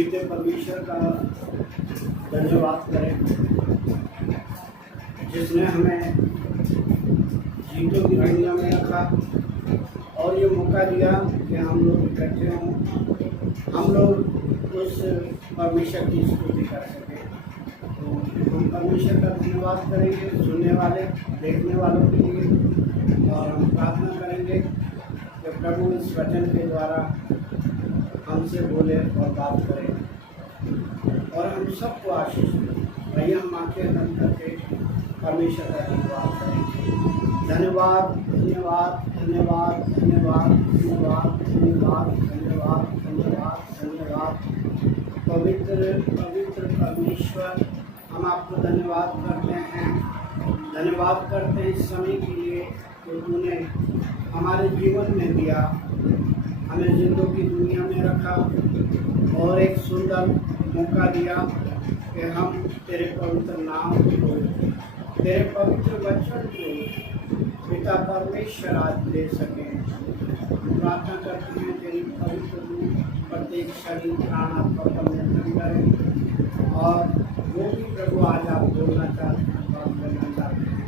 जीते परमेश्वर का धन्यवाद करें जिसने हमें जीतों की दुनिया में रखा और ये मौका दिया कि हम लोग इकट्ठे हों, हम लोग उस परमेश्वर की स्तुति कर सकें। तो हम परमेश्वर का धन्यवाद करेंगे सुनने वाले देखने वालों के लिए, और हम प्रार्थना करेंगे कि प्रभु इस वचन के द्वारा हमसे बोले और बात करें और हम सबको आशीष दें। वही हम आंखें बंद करके परमेश्वर का धन्यवाद करेंगे। धन्यवाद धन्यवाद धन्यवाद धन्यवाद धन्यवाद धन्यवाद धन्यवाद धन्यवाद धन्यवाद पवित्र पवित्र परमेश्वर, हम आपको धन्यवाद करते हैं। धन्यवाद करते हैं इस समय के लिए जो तूने हमारे जीवन में दिया, हमें जिंदों की दुनिया में रखा और एक सुंदर मौका दिया कि हम तेरे पवित्र नाम को, तेरे पवित्र वचन को पिता परमेश्वर आज ले सकें। प्रार्थना करते हैं तेरी पवित्र रूप प्रत्येक शरीर प्राण आत्मा पर नियंत्रण करें, और वो भी प्रभु आज आप बोलना चाहते हैं, बात करना चाहते हैं,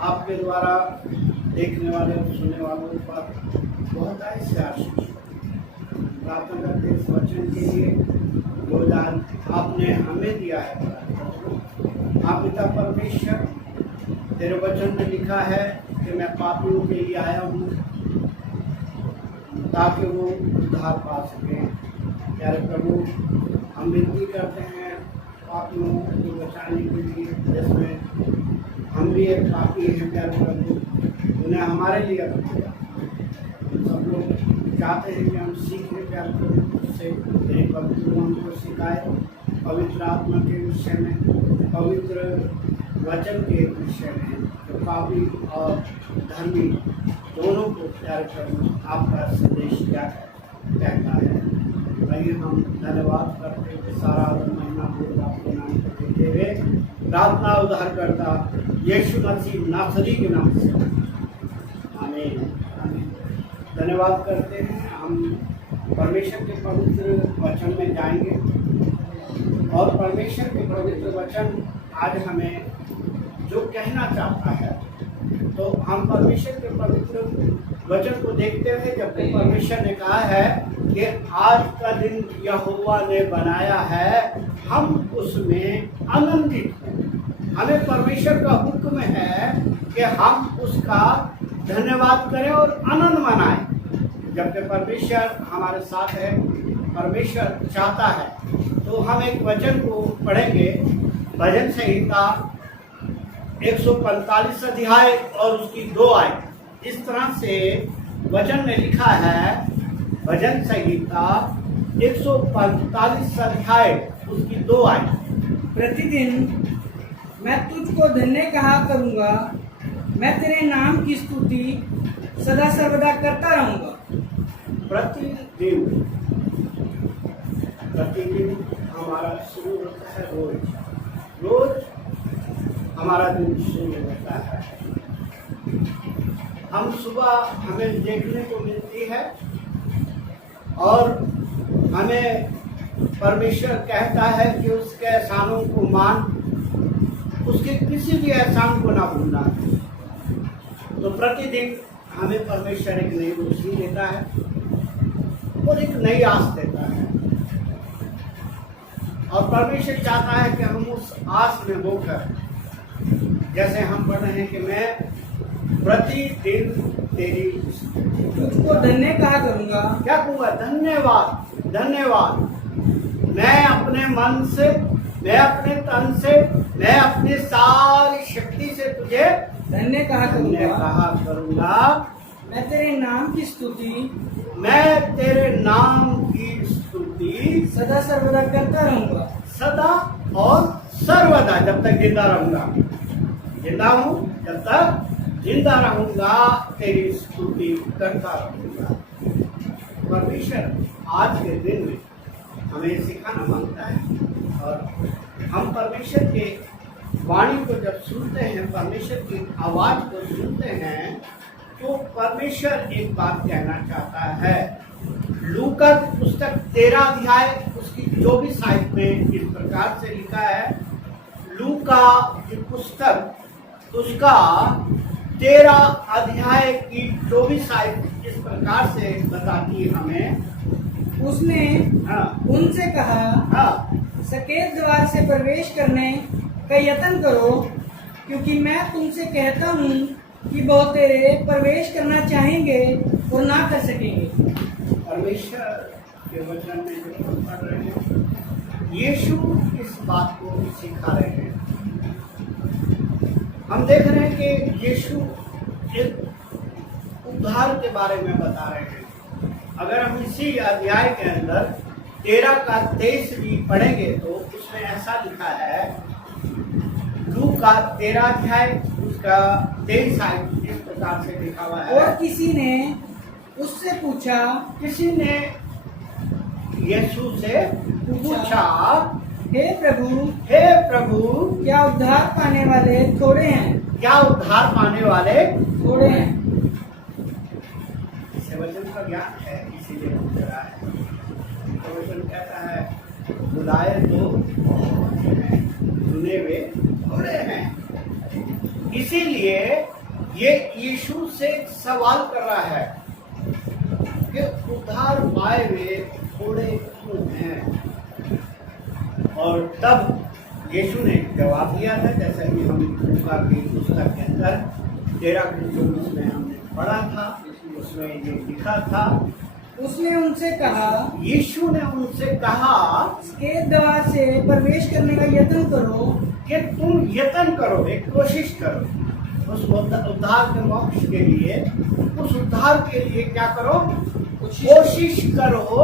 आपके द्वारा देखने वाले और सुनने वालों पर बहुत ऐसे आशीष। प्रार्थना करते इस वचन के लिए जो दान आपने हमें दिया है। आप पिता परमेश्वर, तेरे वचन में लिखा है कि मैं पापियों के लिए आया हूँ ताकि वो उद्धार पा सकें। प्यारे प्रभु, हम विनती करते हैं पापियों को बचाने के लिए, जिसमें हम भी एक पापी हैं। प्यारे प्रभु, उन्हें हमारे लिए रखा। सब लोग चाहते हैं कि हम सीखें प्यारे प्रभु से, तेरे पवित्र हमको सिखाए पवित्र आत्मा के विषय में, पवित्र वचन के विषय में, जो पापी और धर्मी दोनों को प्यारे प्रभु आपका संदेश क्या कहता है। वही हम धन्यवाद करते हैं कि सारा महिमा पूर्ण आपके नाम को देते हुए प्रार्थना उद्धार करता यीशु मसीह नासरी के नाम से, आमीन। धन्यवाद करते हैं। हम परमेश्वर के पवित्र वचन में जाएंगे और परमेश्वर के पवित्र वचन आज हमें जो कहना चाहता है, तो हम परमेश्वर के पवित्र वचन को देखते हुए, जब परमेश्वर ने कहा है कि आज का दिन यहोवा ने बनाया है, हम उसमें आनंदित हैं। हमें परमेश्वर का हुक्म है कि हम उसका धन्यवाद करें और आनंद मनाएं। जबकि परमेश्वर हमारे साथ है, परमेश्वर चाहता है, तो हम एक वचन को पढ़ेंगे, भजन संहिता 145 अध्याय और उसकी 2 आयत। इस तरह से वचन में लिखा है, भजन संहिता 145 अध्याय उसकी 2 आयत। प्रतिदिन मैं तुझको धन्य कहा करूँगा, मैं तेरे नाम की स्तुति सदा सर्वदा करता रहूँगा। प्रतिदिन प्रतिदिन हमारा शुरू होता है रोज हमारा दिन शुरू होता है। हम सुबह हमें देखने को मिलती है और हमें परमेश्वर कहता है कि उसके एहसानों को मान, उसके किसी भी एहसान को ना भूलना। तो प्रतिदिन हमें परमेश्वर एक नई रोशनी देता है और एक नई आस देता है, और परमेश्वर चाहता है कि हम उस आस में होकर, जैसे हम पढ़ रहे हैं कि मैं प्रतिदिन तेरी तुझको धन्य कहा करूँगा। क्या कहूँगा? धन्यवाद धन्यवाद। मैं अपने मन से, मैं अपने तन से, मैं अपनी सारी शक्ति से तुझे धन्य कहा करूँगा। मैं तेरे नाम की स्तुति, मैं तेरे नाम की स्तुति सदा सर्वदा करता रहूँगा। सदा और सर्वदा, जब तक जिंदा रहूंगा, जिंदा हूँ जब तक जिंदा रहूंगा, तेरी स्तुति करता रहूंगा। परमेश्वर आज के दिन में हमें सिखाना मांगता है, और हम परमेश्वर के वाणी को जब सुनते हैं, परमेश्वर की आवाज को सुनते हैं, तो परमेश्वर एक बात कहना चाहता है। लूका की पुस्तक 13 अध्याय उसकी 24 आयत में इस प्रकार से लिखा है। लूका की पुस्तक उसका 13 अध्याय की 24 आयत इस प्रकार से बताती है हमें। उसने हाँ उनसे कहा, हाँ सकेत द्वार से प्रवेश करने का यत्न करो, क्योंकि मैं तुमसे कहता हूँ कि बहुतेरे प्रवेश करना चाहेंगे और ना कर सकेंगे। परमेश्वर के वचन में जो हम पढ़ रहे हैं, यीशु इस बात को सिखा रहे हैं। हम देख रहे हैं कि यीशु एक उद्धार के बारे में बता रहे हैं। अगर हम इसी अध्याय के अंदर 13 का 23 भी पढ़ेंगे तो उसमें ऐसा लिखा है, लूका 13 अध्याय उसका 23 आयत इस प्रकार से लिखा हुआ है। और किसी ने उससे पूछा, किसी ने यीशु से पूछा, हे प्रभु, क्या उद्धार पाने वाले थोड़े हैं? क्या उद्धार पाने वाले थोड़े हैं? इसे वचन का ज्ञान है, इसीलिए पूछ रहा है। तो वचन कहता है, बुलाए तो बहुत हैं, चुने हुए थोड़े हैं। इसीलिए ये यीशु से सवाल कर रहा है कि उद्धार पाए हुए थोड़े क्यों हैं। और तब यीशु ने जवाब दिया था, जैसे कि हम लूका की पुस्तक के अंदर 13 की 24 में हमने पढ़ा था, उसमें ये लिखा था। उसने उनसे कहा, यीशु ने उनसे कहा, सकेत द्वार से प्रवेश करने का यत्न करो, कि तुम यत्न करो, एक कोशिश करो उस उद्धार के मोक्ष के लिए, उस उद्धार के लिए क्या करो, कोशिश करो,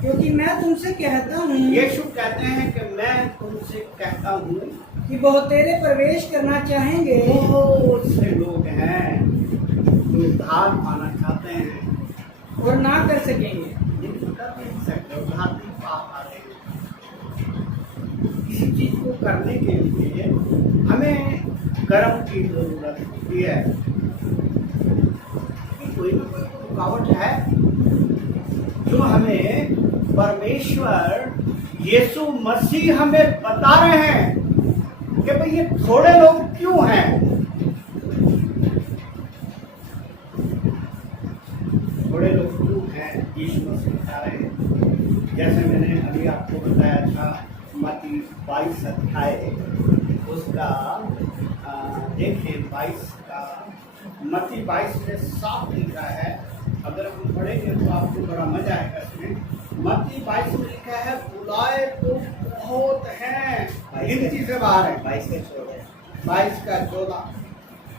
क्योंकि मैं तुमसे कहता हूँ, यीशु कहते हैं कि मैं तुमसे कहता हूँ कि बहुतेरे प्रवेश करना चाहेंगे बहुत से लोग हैं जो उद्धार पाना चाहते हैं और ना कर सकेंगे। लेकिन कर नहीं सकते, उद्धार नहीं पा पा रहे। इसी चीज को करने के लिए हमें कर्म की जरूरत होती है। कि कोई ना कोई रुकावट है जो हमें परमेश्वर यीशु मसीह हमें बता रहे हैं कि भाई ये थोड़े लोग क्यों हैं। थोड़े लोग क्यों हैं, यीशु मसीह बता रहे हैं। जैसे मैंने अभी आपको बताया था, मत्ती 22 अध्याय उसका देखें 22 का, मत्ती 22 में साफ लिखा है। अगर हम पढ़ेंगे तो आपको बड़ा मजा आएगा इसमें। मत्ती 22 में लिखा है, बुलाए तो बहुत हैं, गिनती से बाहर है। 22 का 14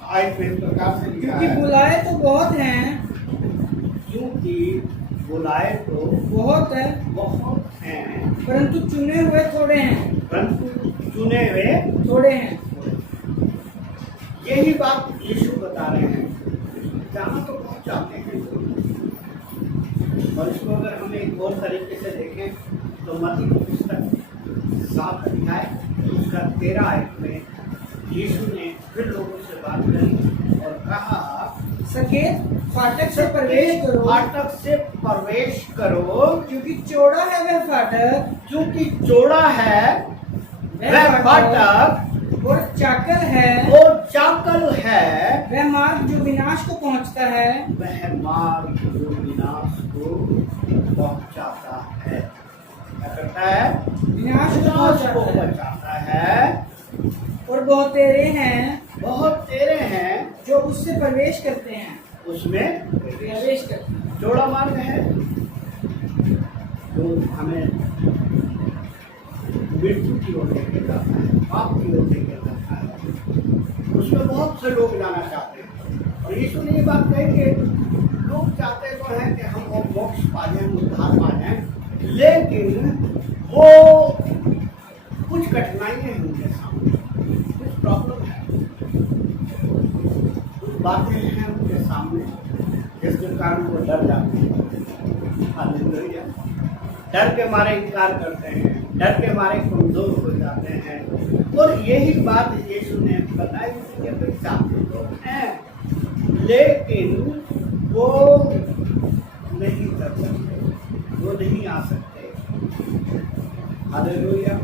आयत में इस प्रकार से लिखा क्योंकि है, बुलाए तो बहुत हैं, क्योंकि बुलाए तो बहुत है, बहुत हैं, परंतु चुने हुए थोड़े हैं, परंतु चुने हुए थोड़े हैं। यही बात यीशु बता रहे हैं। जाना तो बहुत चाहते हैं, और इसको अगर हम एक और तरीके से देखें तो मत्ती की पुस्तक 7 अध्याय उसका 13 आयत में यीशु ने फिर लोगों से बात करी और कहा, सकेत फाटक से प्रवेश करो, फाटक से प्रवेश करो, क्योंकि चौड़ा है वह फाटक, क्योंकि चौड़ा है वह फाटक, और चाकल है, और चाकल है वह मार्ग जो विनाश को पहुंचता है, वह मार्ग जो विनाश को पहुंचाता है। क्या करता है? विनाश को विनाश को पहुंचाता है। पहुंचाता है। और बहुत तेरे हैं बहुत तेरे हैं जो उससे प्रवेश करते हैं, उसमें प्रवेश करते हैं। चौड़ा मार्ग है जो हमें मृत्यु की ओर लेके जाता है, पाप की ओर लेके जाता है। उसमें बहुत से लोग जाना चाहते हैं। और यीशु ने ये बात कही कि लोग चाहते तो हैं कि हम वो मोक्ष पा जाएं, उद्धार पा जाएं, लेकिन वो कुछ कठिनाइयां हैं उनके सामने, कुछ प्रॉब्लम है, कुछ बातें हैं उनके सामने जिसके कारण वो डर जाते हैं। हालेलुया। डर के मारे इनकार करते हैं, डर के मारे कमजोर हो जाते हैं। और यही बात यीशु ने बताई कि भाई चाहते तो हैं लेकिन वो नहीं कर सकते। वो नहीं आ सकते। हालेलुया।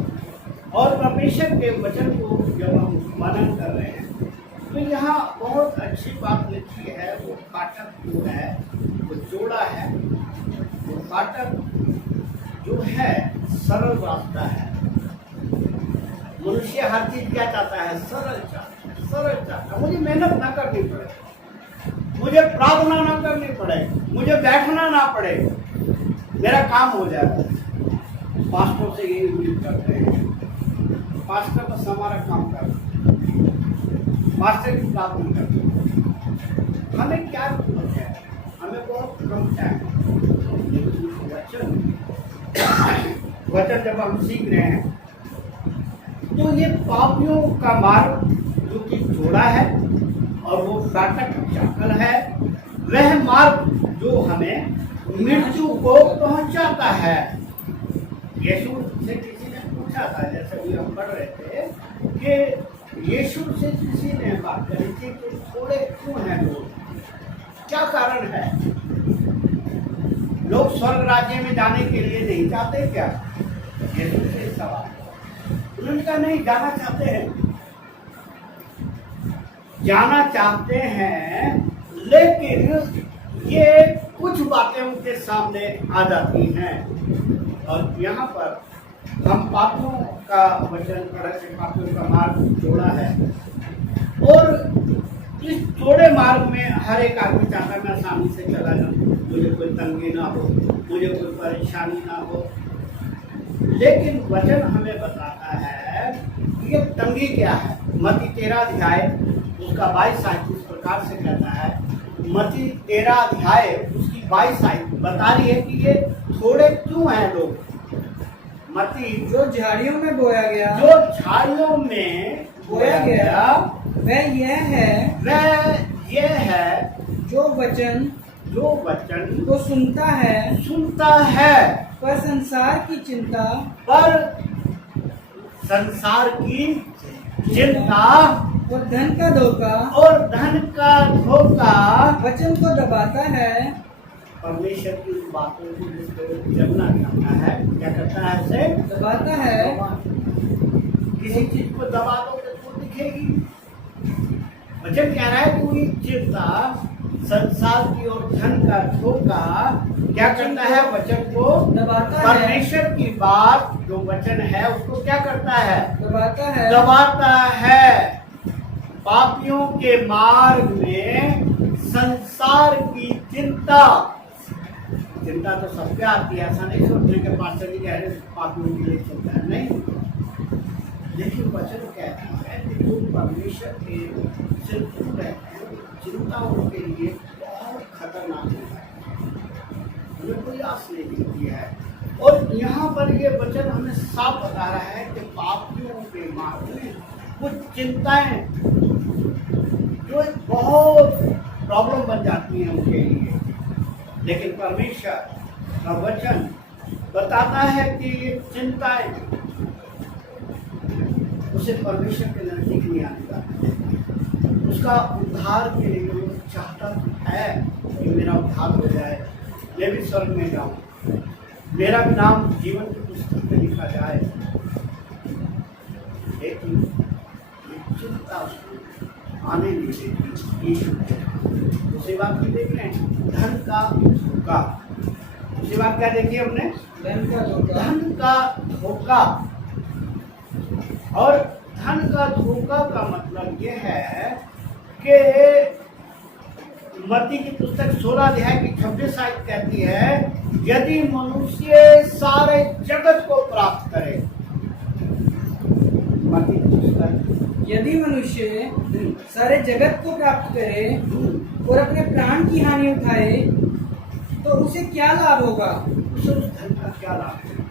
और परमेश्वर के वचन को जब हम मनन कर रहे हैं तो यहाँ बहुत अच्छी बात लिखी है। वो फाटक जो है वो जोड़ा है। वो फाटक जो है सरल रास्ता है। मनुष्य हर चीज क्या चाहता है? सरल चाहता है, सरल चाहता है। मुझे मेहनत ना करनी पड़े, मुझे प्रार्थना ना करनी पड़े, मुझे बैठना ना पड़े, मेरा काम हो जाएगा। पास्टर से यही उम्मीद करते हैं। पास्टर बस हमारा काम कर, पास्टर की प्रार्थना करते। हमें क्या जरूरत है? हमें बहुत कम टाइम। वचन जब हम सीख रहे हैं तो ये पापियों का मार्ग जो कि जोड़ा है और वो फाटक चाकल है, वह मार्ग जो हमें मृत्यु को पहुंचाता है। यीशु से किसी ने पूछा था, जैसे भी हम पढ़ रहे थे, कि यीशु से किसी ने बात करी थी कि थोड़े क्यों हैं लोग, क्या कारण है? लोग स्वर्ग राज्य में जाने के लिए नहीं चाहते क्या? यीशु से सवाल। उन्होंने कहा नहीं, जाना चाहते हैं, जाना चाहते हैं, लेकिन ये कुछ बातें उनके सामने आ जाती हैं। और यहाँ पर हम पापियों का वचन पढ़ के पापियों का मार्ग जोड़ा है। और इस जोड़े मार्ग में हर एक आदमी चाहता है मैं आसानी से चला जाऊँ, मुझे कोई तंगी ना हो, मुझे कोई परेशानी ना हो। लेकिन वचन हमें बताता है कि ये तंगी क्या है। मत्ती 13 अध्याय उसका 22 आयत इस प्रकार से कहता है। मत्ती 13 अध्याय उसकी 22 आयत बता रही है कि ये थोड़े क्यों हैं लोग। मत्ती जो झाड़ियों में बोया गया, जो झाड़ियों में बोया गया, वह यह है जो वचन को सुनता है, पर संसार की चिंता और धन का धोखा वचन को दबाता है। परमेश्वर की बातों को जिसको जगना चाहता है, क्या करता है? उसे दबाता है। किसी चीज को दबा दो तो दिखेगी। वचन कह रहा है पूरी चिंता, संसार की और धन का धोखा क्या करता है? वचन को दबाता है। परमेश्वर की बात जो वचन है उसको क्या करता है? दबाता है। पापियों के मार्ग में संसार की चिंता तो सबके आती है। ऐसा नहीं सोचने के पास्टर जी कह रहे पापियों के लिए चिंता है, नहीं। लेकिन वचन कहता है कि जो परमेश्वर के सिर्फ रहते हैं, चिंता उनके लिए बहुत खतरनाक है, उन्हें कोई आस नहीं दिखती है। और यहाँ पर ये वचन हमें साफ बता रहा है कि पापियों के मार्ग में कुछ चिंताएं जो बहुत प्रॉब्लम बन जाती हैं उनके लिए। लेकिन परमेश्वर का वचन बताता है कि ये चिंताएं उसे परमेश्वर के नजदीक नहीं आने का। उसका उद्धार के लिए वो चाहता है कि मेरा उद्धार हो जाए, मैं भी स्वर्ग में जाऊं, मेरा नाम जीवन की पुस्तक में लिखा जाए। लेकिन ये चिंता उसको आने नहीं देती यीशु। दूसरी बात हम देख रहे हैं धन का धोखा। दूसरी बात क्या देखी हमने? धन का धोखा। और धन का धोखा का मतलब यह है कि मत्ती की पुस्तक 16 अध्याय की 26 आयत कहती है, यदि मनुष्य सारे जगत को प्राप्त करे। मत्ती की पुस्तक, यदि मनुष्य सारे जगत को प्राप्त करे और अपने प्राण की हानि उठाए तो उसे क्या लाभ होगा? उसे उस धन का क्या लाभ होगा?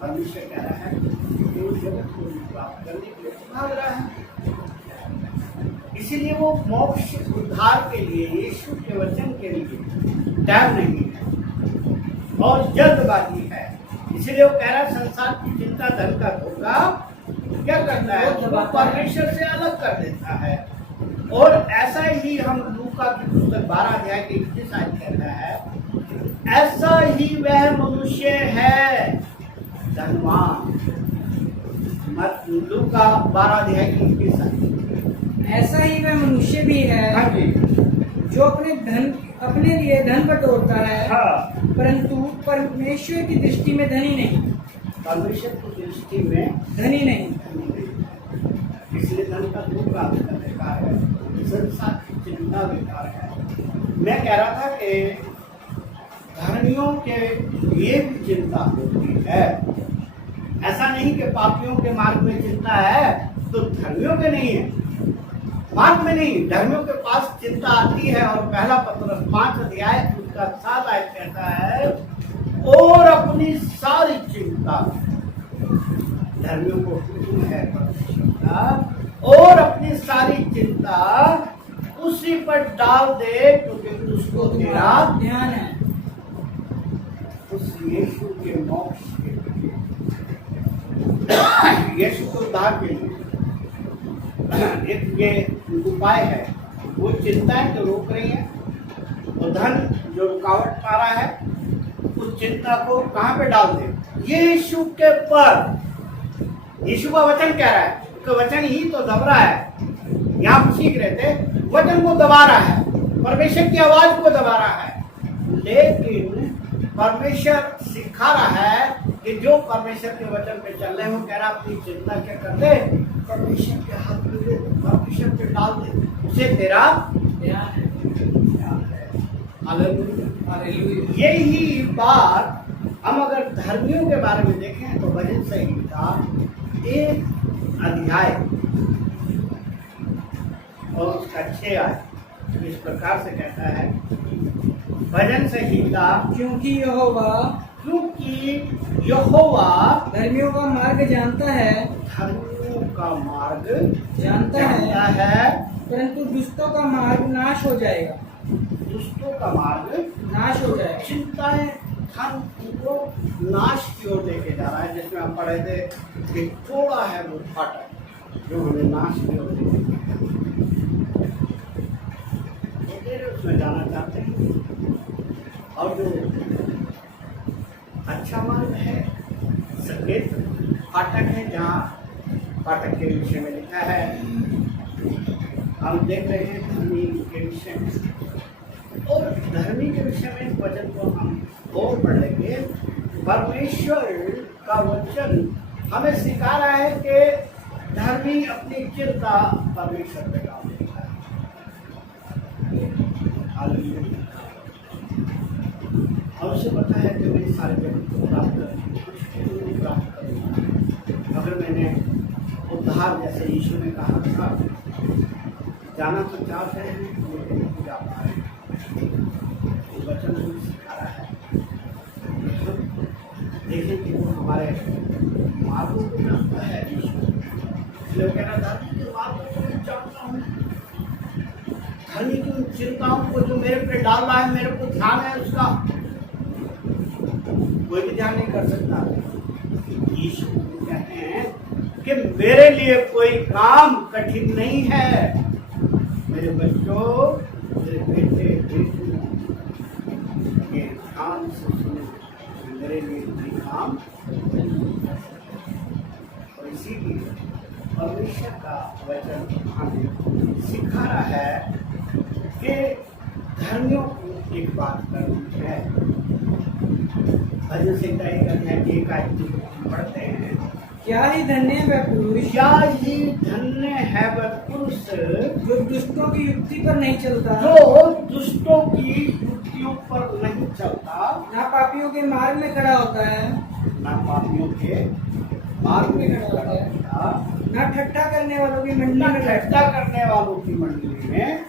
परमेश्वर कह रहा है कि उस जगत को प्राप्त करने के लिए भाग रहा है। इसीलिए वो मोक्ष उद्धार के लिए, यीशु के वचन के लिए टाइम नहीं है और जल्दबाजी है। इसीलिए वो कह रहा है संसार की चिंता, धन का धोखा क्या करता है? वो परमेश्वर से अलग कर देता है। और ऐसा ही हम लूका की पुस्तक 12 अध्याय के 21 आयत कहता है, ऐसा ही वह मनुष्य है धनवान। मत लूका 12 अध्याय की 21। ऐसा ही वह मनुष्य भी है हाँ जी, जो अपने लिए धन बटोरता है, हाँ, परंतु परमेश्वर की दृष्टि में धनी नहीं। परमेश्वर की दृष्टि में धनी नहीं। इसलिए धन का दुख प्राप्त करने का है, संसार की चिंता बेकार है। मैं कह रहा था कि धर्मियों के लिए भी चिंता होती है। ऐसा नहीं कि पापियों के मार्ग में चिंता है तो धर्मियों के नहीं है, मार्ग में नहीं, धर्मियों के पास चिंता आती है। और पहला पत्रस 5 अध्याय उसका 7 आयत कहता है, और अपनी सारी चिंता, धर्मियों को हुक्म है परमेश्वर का, और अपनी सारी चिंता उसी पर डाल दे क्योंकि उसको तेरा ध्यान है। उस यीशु के मोक्ष के लिए, यीशु को उद्धार के लिए एक ये उपाय है। वो चिंताएं जो रोक रही हैं, वो धन जो रुकावट पा रहा है, उस चिंता को कहाँ पे डाल दे? यीशु के पर। यीशु का वचन कह रहा है, उसका वचन ही तो दब रहा है। यहाँ आप सीख रहे थे, वचन को दबा रहा है, परमेश्वर की आवाज को दबा रहा है। लेकिन परमेश्वर सिखा रहा है कि जो परमेश्वर के वचन पे चल रहे हो, कह रहा अपनी चिंता क्या कर दे, परमेश्वर के हाथ में दे, परमेश्वर पे डाल दे, उसे तेरा ध्यान है। हालेलुया। यही बात हम अगर धर्मियों के बारे में देखें तो भजन संहिता 1 अध्याय और उसका 6 आयत इस प्रकार से कहता है, भजन संहिता, क्योंकि यहोवा धर्मियों का मार्ग जानता है, धर्मियों का मार्ग जानता है, परंतु दुष्टों का मार्ग नाश हो जाएगा। दुष्टों का मार्ग नाश हो जाएगा। चिंताएं धर्म को नाश की ओर लेके जा रहा है। जिसमें हम पढ़े थे कि थोड़ा है वो फाटक जो हमें नाश की ओर लेके उसमें जाना चाहते हैं। और जो अच्छा मार्ग है, संकेत फाटक है, जहाँ फाटक के विषय में लिखा है, हम देख रहे हैं धर्मी के विषय में। और धर्मी के विषय में वचन को हम और पढ़ेंगे। परमेश्वर का वचन हमें सिखा रहा है कि धर्मी अपनी चिंता परमेश्वर पे डाल देता है। और उसे पता है कि मैं सारे जगत को प्राप्त करूँगा, प्राप्त करूँगा। अगर मैंने उद्धार जैसे यीशु ने कहा था, जाना तो चाहते हैं लेकिन नहीं जा पा रहे। वचन हमें सिखा रहा है, देखें कि वो हमारे मार्गों को जानता है। यीशु इसलिए कहना धर्मी के मार्गों को मैं जानता हूँ, धर्मी की चिंताओं को जो मेरे पे डाल रहा है, मेरे को ध्यान है उसका, कोई भी ध्यान नहीं कर सकता। यीशु कहते हैं कि मेरे लिए कोई काम कठिन नहीं है। मेरे बच्चों, मेरे बेटे बेटियों, ये ध्यान से सुनो, मेरे लिए कोई काम। और इसीलिए परमेश्वर का वचन हमें सिखा रहा है कि धर्मियों को एक बात करनी है। भजन संहिता 1 अध्याय 1 आयत पढ़ते हैं, क्या ही धन्य है वह पुरुष, क्या ही धन्य है वह पुरुष जो दुष्टों की युक्ति पर नहीं चलता, जो दुष्टों की युक्तियों पर नहीं चलता, ना पापियों के मार्ग में खड़ा होता है, ना पापियों के मार्ग में खड़ा होता, ना ठट्ठा करने वालों की मंडली ना में ठट्ठा करने वालों की मंडली में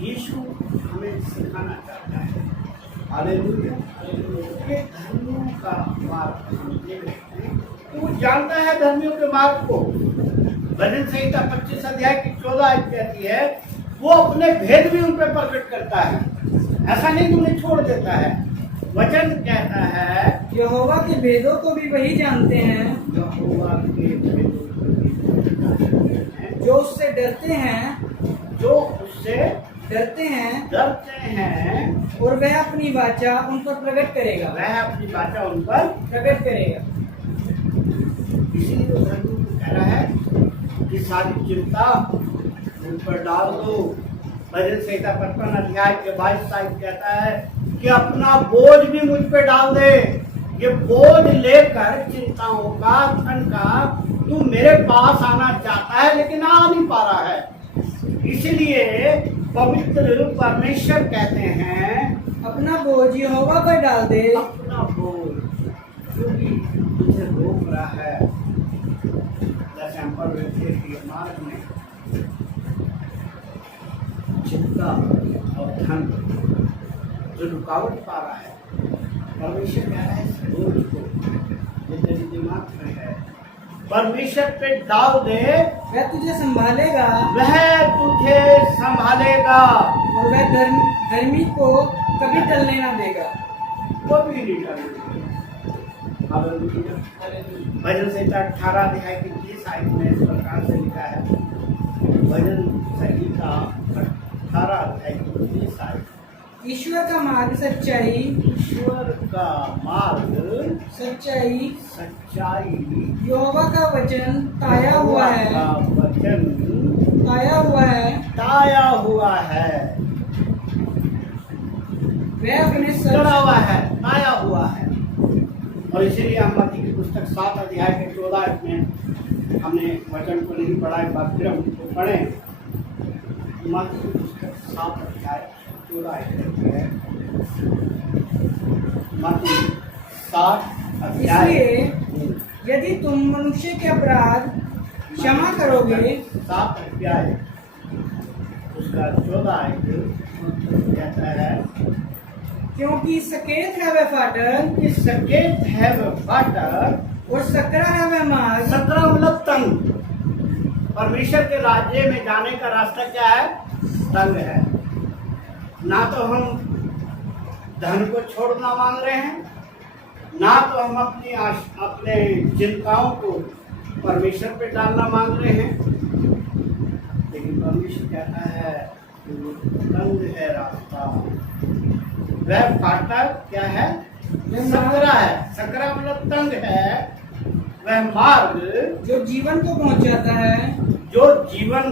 यीशु हमें सिखाना चाहता है। हालेलुया। ये धर्मियों का मार्ग हम देख रहे हैं, वो जानता है धर्मियों के मार्ग को। भजन संहिता 25 अध्याय की 14 आयत कहती है, वो अपने भेद भी उन पर प्रकट करता है, ऐसा नहीं कि उन्हें छोड़ देता है। वचन कहता है यहोवा के भेदों को भी वही जानते हैं, यहोवा के भेदों को भी जानते हैं, जो उससे डरते हैं जो उससे डरते हैं और वह अपनी वाचा उन पर प्रकट करेगा वह अपनी बातें उन पर प्रकट करेगा। इसीलिए तो धर्म कह रहा है कि सारी चिंता उन पर डाल दो। भजन संहिता 55 अध्याय के 22 साहिब कहता है कि अपना बोझ भी मुझ पे डाल दे। ये बोझ लेकर चिंताओं का धन का तू मेरे पास आना चाहता है लेकिन आ नहीं पा रहा है। इसलिए पवित्र परमेश्वर कहते हैं अपना बोझ यहोवा पर डाल दे। अपना बोझ जो भी तुझे रोक रहा है सैंपल के मार्ग में चिंता और धन जो रुकावट पा रहा है, परमेश्वर कह रहा है इस बोझ को ये तेरे दिमाग में है परमेश्वर पे डाल दे। वह तुझे संभालेगा वह तुझे संभालेगा और वह धर्मी को कभी टलने ना देगा। वो भी नहीं टलेगा। भजन संहिता 18 अध्याय की 30 आयत में इस प्रकार से लिखा है। भजन संहिता 18 अध्याय की 30 आयत। ईश्वर का मार्ग सच्चाई ईश्वर का मार्ग सच्चाई यहोवा का वचन ताया हुआ है का वचन ताया हुआ है वह अपने चढ़ा हुआ है ताया हुआ है। और इसीलिए हम मत्ती की पुस्तक 7 अध्याय के 14 में हमने वचन को नहीं पढ़ा, एक बार फिर हम उसको पढ़े। मत्ती की पुस्तक 7 अध्याय 14 है। मत्ती 7 अध्याय। इसलिए यदि तुम मनुष्य के अपराध क्षमा करोगे 7 अध्याय उसका 14 कहता है क्योंकि सकेत है वह फाटक सकेत है वह फाटक और सकरा है वह मार्ग। सकरा मतलब तंग। परमेश्वर के राज्य में जाने का रास्ता क्या है? तंग है। ना तो हम धन को छोड़ना मांग रहे हैं, ना तो हम अपने चिंताओं को परमेश्वर पे डालना मांग रहे हैं। लेकिन परमेश्वर कहता है कि वो तंग है रास्ता, वह फाटक क्या है? सकरा है। सकरा मतलब तंग है। वह मार्ग जो जीवन को पहुंचाता है जीवन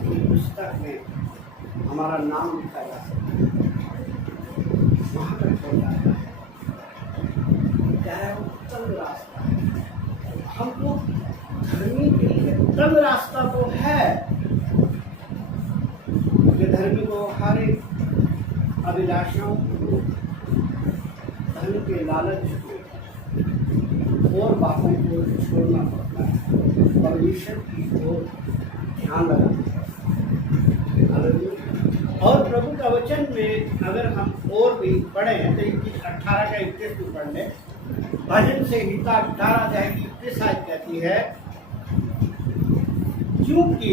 की पुस्तक में हमारा नाम लिखा जा सकता है, वहां तक पहुंचाता है। क्या है? वो तंग रास्ता है। हमको धर्मी के लिए तंग रास्ता तो है कि धर्मी को हर एक अभिलाषाओं को, धन के लालच को और बातों को छोड़ना पड़ता है, परमेश्वर की ओर ध्यान लगाना। और प्रभु का वचन में अगर हम और भी पढ़े तो 18 का 21 भी पढ़ लें। भजन संहिता 18 अध्याय की 21 आयत कहती है क्योंकि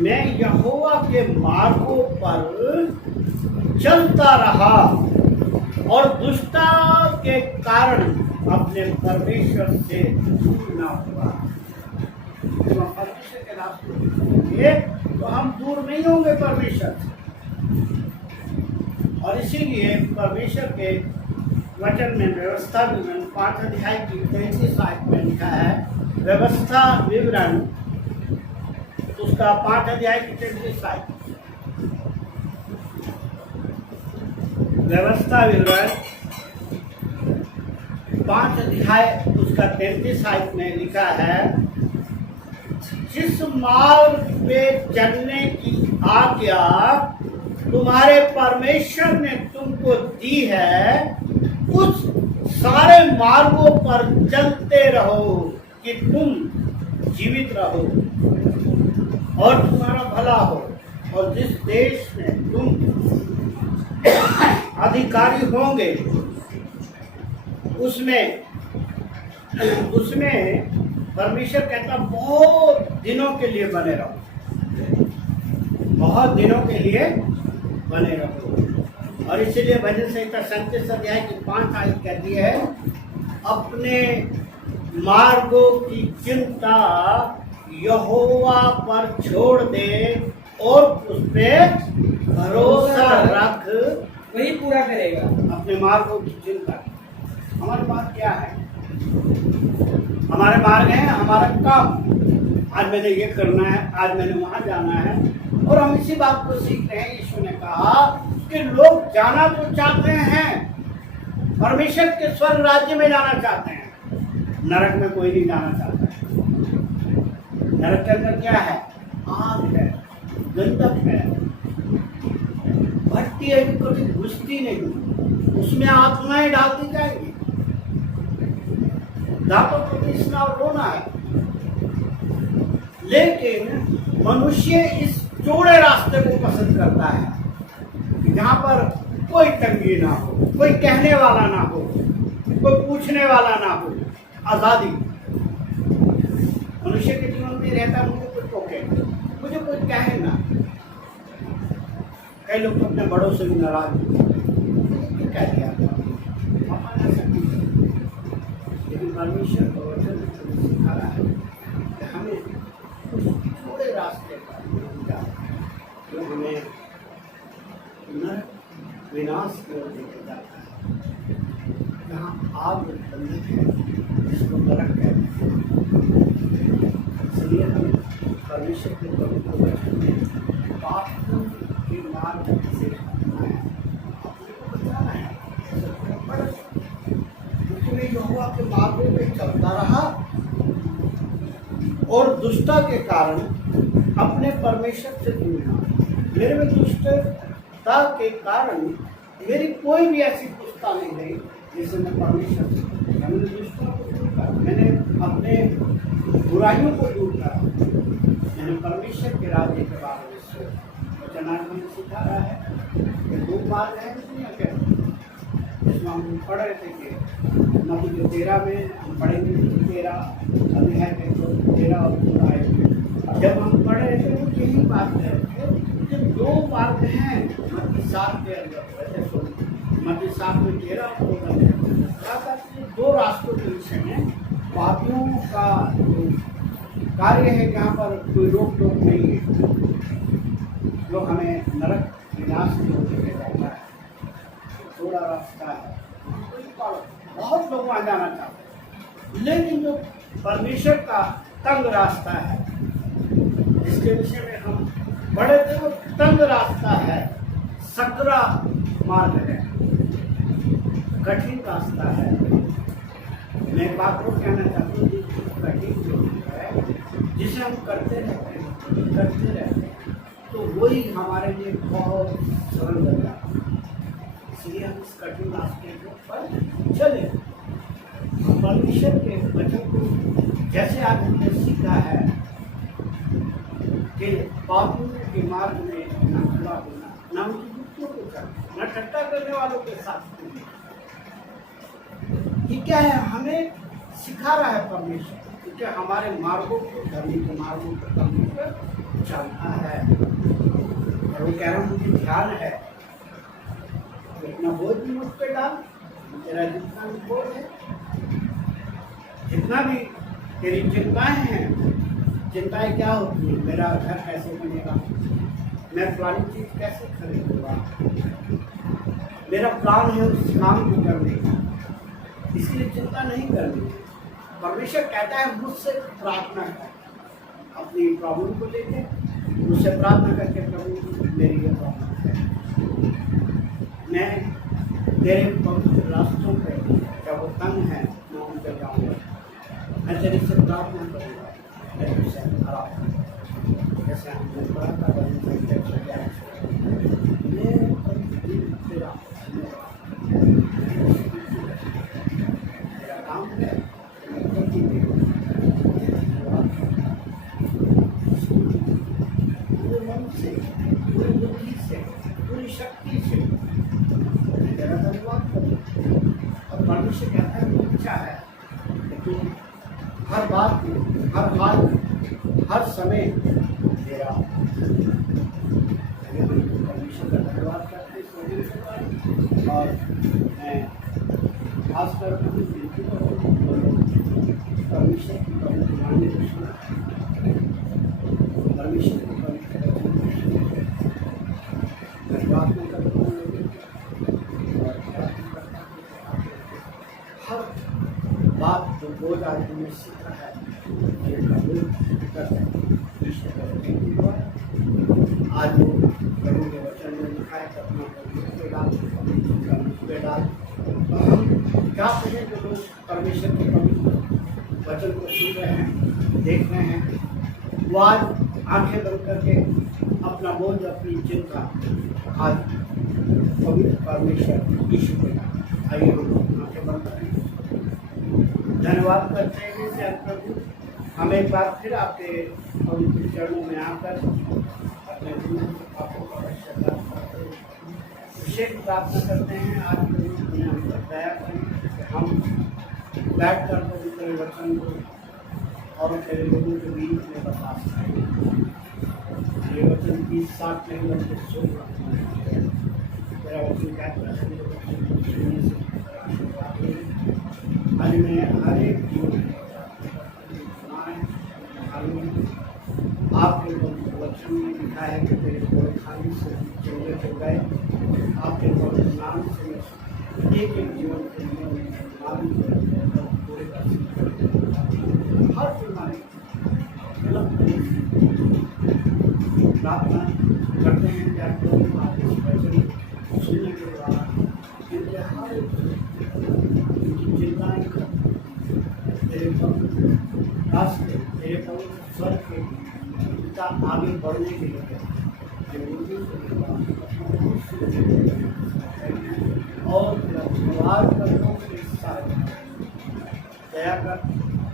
मैं यहोवा के मार्गों पर चलता रहा और दुष्टता के कारण अपने परमेश्वर से दूर ना हुआ। जब हम परमेश्वर के रास्ते होंगे तो हम दूर नहीं होंगे परमेश्वर से। और इसीलिए परमेश्वर के वचन में व्यवस्था विवरण 5 अध्याय की 33 आयत में लिखा है। व्यवस्था विवरण उसका 5 अध्याय की 33 आयत। व्यवस्था विवरण 5 अध्याय उसका 33 आयत में लिखा है जिस मार्ग पे चलने की आज्ञा तुम्हारे परमेश्वर ने तुमको दी है उस सारे मार्गों पर चलते रहो कि तुम जीवित रहो और तुम्हारा भला हो। और जिस देश में तुम अधिकारी होंगे उसमें परमेश्वर कहता बहुत दिनों के लिए बने रहो, बहुत दिनों के लिए बने रहो। और इसीलिए भजन संहिता 37 अध्याय की 5 आयत कहती है अपने मार्गों की चिंता यहोवा पर छोड़ दे और उस पे भरोसा रख, वही पूरा करेगा। अपने मार्गों की चिंता। हमारे मार्ग क्या है? हमारे मार्ग है हमारा काम। आज मैंने ये करना है, आज मैंने वहां जाना है, और हम इसी बात को सीख रहे हैं। यीशु ने कहा कि लोग जाना तो चाहते हैं, परमेश्वर के स्वर्ग राज्य में जाना चाहते हैं, नरक में कोई नहीं जाना चाहता है। नरक के अंदर क्या है? आग है, गंधक है, भट्टी है, कभी घुसती नहीं, उसमें आत्माएं डाल दी जाएंगी, दांतों को पीसना और रोना है। लेकिन मनुष्य इस चौड़े रास्ते को पसंद करता है, जहां पर कोई तंगी ना हो, कोई कहने वाला ना हो, कोई पूछने वाला ना हो, आजादी। मनुष्य के जीवन में रहता, मुझे कोई टोके, मुझे कोई कहे ना। कई लोग तो अपने बड़ों से भी नाराज कह दिया, लेकिन परमेश्वर को वचन सिखा रहा है कि हमें उस थोड़े रास्ते पर जो हमें नरक विनाश की ओर लेके जाता है, जहाँ आग बंधक है, जिसको नरक कहते हैं। इसलिए हमें परमेश्वर के पवित्र वचन में पाप के मार्ग से हटना है, अपने को बचाना है। क्योंकि मैं यहोवा के मार्गों में चलता रहा और दुष्टता के कारण अपने परमेश्वर से दूर रहा। मेरे में दुष्टता के कारण मेरी कोई भी ऐसी दुष्टता नहीं रही जिससे मैं परमेश्वर से, मैंने दुष्टता को दूर करा, मैंने अपने बुराइयों को दूर करा, मैंने परमेश्वर के राज्य के बारे में सोचा। वचन आज हमें सिखा रहा है कि दो मार्ग है दुनिया के, जिसमें हम पढ़ रहे थे कि मत्ती जो 13 में हम पढ़ेंगे, 13 अध्याय में तो 13 और 14। जब हम पढ़ रहे थे तो यही बात है कि दो मार्ग हैं मत्ती 7 के अंदर। मत्ती 7 में 13 और 14 दो रास्तों के विषय में पापियों का जो कार्य है, जहाँ पर कोई रोक टोक नहीं है, जो हमें नरक विनाश की ओर लेके जाता है। थोड़ा रास्ता है, बहुत लोग वहाँ जाना चाहते हैं, लेकिन जो परमेश्वर का तंग रास्ता है, जिसके विषय में हम बड़े थे, वो तंग रास्ता है, सकरा मार्ग है, कठिन रास्ता है। मैं एक बात को कहना चाहता हूँ, कठिन जो है, जिसे हम करते रहते हैं, तो वही हमारे लिए बहुत सरल बन जाता है। इसलिए हम इस कठिन रास्ते पर चले। परमेश्वर के वचन को जैसे आज हमने सीखा है कि पापियों के मार्ग में न खड़ा होना, न उनकी युक्तियों को करना, न ठट्टा करने वालों के साथ। ये क्या है? हमें सिखा रहा है परमेश्वर, क्योंकि हमारे मार्गों को, धर्मी के मार्गों को परमेश्वर चलता है। और वो कह रहा हूँ मुझे ध्यान है, इतना बोझ भी मुझ पे डाल, तेरा जितना भी बोझ है, जितना भी तेरी चिंताएं हैं। चिंताएं क्या होती है? मेरा घर कैसे बनेगा, मैं फलानी चीज कैसे खरीदूंगा, मेरा प्लान है उस काम को करने का, इसलिए चिंता नहीं करनी। परमेश्वर कहता है मुझसे प्रार्थना कर, अपनी प्रॉब्लम को लेके मुझसे प्रार्थना करके, प्रभु मेरी ये प्रॉब्लम है, मैं तेरे पवित्र रास्तों पे, क्या वो तंग है, मैं उन पर जाऊँगा, मैं तेरे से प्रार्थना करूँगा, तेरे से खराब जैसे हमने पढ़ा था मेरा काम है, पूरे मन से, पूरी बुद्धि से, पूरी शक्ति से तेरा धन्यवाद करो। और परमेश्वर कहता है इच्छा है कि तुम हर बात में, हर हाल में, हर समय तेरा परमेश्वर का धन्यवाद करते हैं। और मैं खासकर परमेश्वर की पवित्र वाणी को सुना, परमेश्वर की पवित्र वचन को सुना, धन्यवाद मैं करता हूँ और प्रार्थना करता हूँ हर बात जो बोझ आज हमें सीखा है ये कबूल कर ईश्वर का धन्यवाद। आज वो प्रभु के वचन में लिखा है कि अपना पे डाल हम क्या कहें जो लोग परमेश्वर के पवित्र वचन को सुन रहे हैं, देख रहे हैं, वो आज आंखें बंद करके अपना बोझ, अपनी चिंता आज पवित्र परमेश्वर यीशु पे डाल। आइए हम आंखें बंद करें, धन्यवाद करते हैं कि प्रभु हम एक बार फिर आपके पवित्र चरणों में आकर अपने जीवन आपको आवश्यकता विशेष प्रार्थना करते हैं। आज के हम पर दया करें कि हम बैठ कर पवित्र वचन को और तेरे लोगों के बीच में बता सकें। ये वचन 20-60 नहीं बल्कि 100 तेरा वचन कहता है आज मैं हर एक जीवन आपके वचन में लिखा है कि तेरे कोई खाली से चंगे हो गए, आपके पवित्र नाम से एक एक जीवन के लिए पूरे हर बीमारी प्रार्थना करते हैं कि आप लोग वचन सुनने के द्वारा इनके हर इनकी चिंताएं कर तेरे पवित्र रास्ते, तेरे पवित्र स्वर्ग के का आगे बढ़ने के लिए और व्यवहार करने के साथ दया कर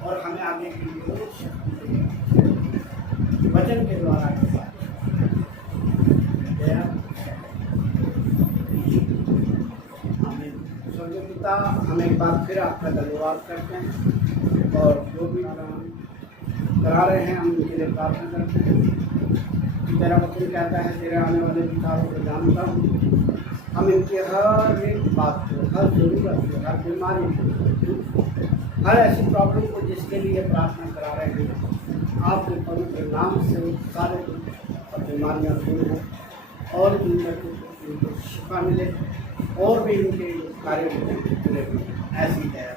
और हमें आगे के लिए शक्ति वचन के द्वारा दया। हमें स्वर्गीय पिता, हम एक बार फिर आपका धन्यवाद करते हैं और जो भी करा रहे हैं हम उनके लिए प्रार्थना करते हैं। तेरा वचन कहता है तेरे आने वाले विचारों को जानता हूँ, हम इनकी हर एक बात को, हर जरूरत को, हर बीमारी को, हर ऐसी प्रॉब्लम को जिसके लिए प्रार्थना करा रहे हैं आपके पवित्र नाम से सारे और बीमारियाँ दूर हों और इनको शिफा मिले और भी इनके कार्य में ऐसी है।